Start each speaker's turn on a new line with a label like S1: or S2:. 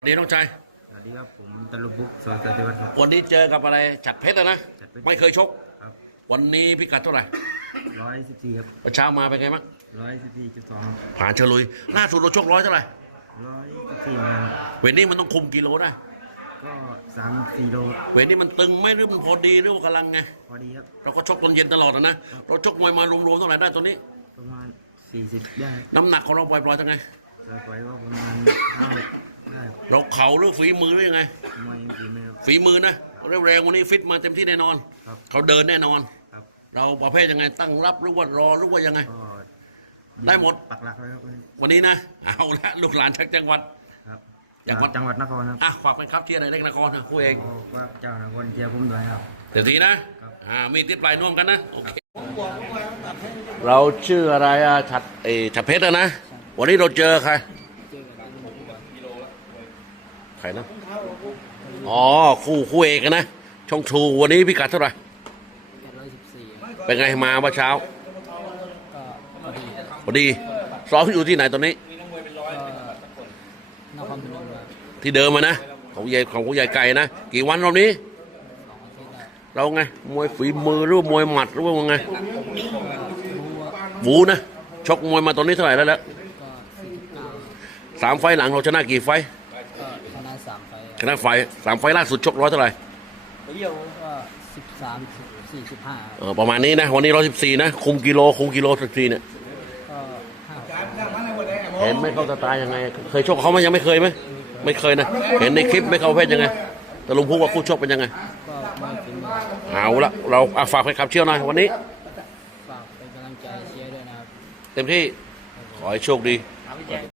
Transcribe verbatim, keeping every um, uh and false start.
S1: วันนี้น้องชาย
S2: สวัสดีครับผมตะลุบุกสวัสดีครับ
S1: วันนี้เจอกับอะไรฉัดเพชรนะไม่เคยชก
S2: ครับ
S1: วันนี้พิกัดเท่าไหร่
S2: ร้อยสิบสี่ครับ
S1: เช้ามาเป็นไงบ้าง
S2: ร้อยสิบสี่จุดสอง
S1: ผ่านเฉลุยล่าสุดเราชกร้อยเท่าไหร่
S2: ร้อยสิบสี่มา
S1: เวทนี้มันต้องคุมกิโลได้
S2: ก็สามสี่โล
S1: เวทนี้มันตึงไหมหรือมันพอดีหรือว่ากำลังไง
S2: พอดีครับ
S1: เราก็ชกตอนเย็นตลอดนะเราชกมวยมารวมๆเท่าไหร่ได้ตอนนี้
S2: ประมาณสี่สิบได้
S1: น้ำหนักของเราปล่อยๆเท่าไง
S2: ปล่อยว่าประมาณห้าได้
S1: เราเข่าหรือฝีมือหรือยังไง
S2: มวยฝีมือ
S1: ฝีมือนะแรงวันนี้ฟิตมาเต็มที่แน่นอนเขาเดินแน่นอนเราประเภทยังไงตั้งรับหรือว่ารอหรือว่ายังไงได้หมด
S2: ปักหลักเลยครับ
S1: วันนี้นะเอาละลูกหลานชักจังหวัด
S2: ครับ
S1: จังหวัด
S2: จังหวัดนครครับ
S1: อ่ะฝากเป็นครับเชียร์หน่อยเล็กนครนะผู้เอง
S2: ว่าเจ้านครเชียร์ผมด้วยครับ
S1: เดี๋ยวทีนะอ่ามีติดปลายน่วมกันนะโอเคเราชื่ออะไรอ่ะฉัดเอฉัดเพชรนะวันนี้เราเจอใครใครนะอ๋อคู่คู่เอกนะช่องชูวันนี้พิกัดเท่าไหร่เป็นไงมาเมื่อเช้าพอดีซ้อมอยู่ที่ไหนตอนนี้ที่เดิมมานะของใหญ่ของผู้ใหญ่ไก่นะกี่วันรอบนี้เราไงมวยฝีมือหรือมวยหมัดหรือว่าไงบูนะชกมวยมาตอนนี้เท่าไหร่แล้วแล้วสามไฟหลังเราชนะกี่ไฟ
S3: ชนะสามไฟ
S1: ชนะไฟสามไฟล่าสุดชกร้อยเท่าไหร่
S3: ก็สิบสามสี่สิบห้า
S1: ประมาณนี้นะวันนี้ร้อยสิบสี่นะคุมกิโลคุมกิโลสิบสี่เนี่ยเห็นไหมเขาจะตายยังไงเคยชกเขาไหมยังไม่เคยไหมไม่เคยนะเห็นในคลิปไม่เขาเพศยังไงแต่ลุงพูดว่าคู่ชกเป็นยังไงเอาละเราฝากให้ขับเชี่ยวหน่อยวันนี้
S3: ฝากเป็นกำลังใจเชียร์ด้วยนะครับ
S1: เต็มที่ขอให้โชคดี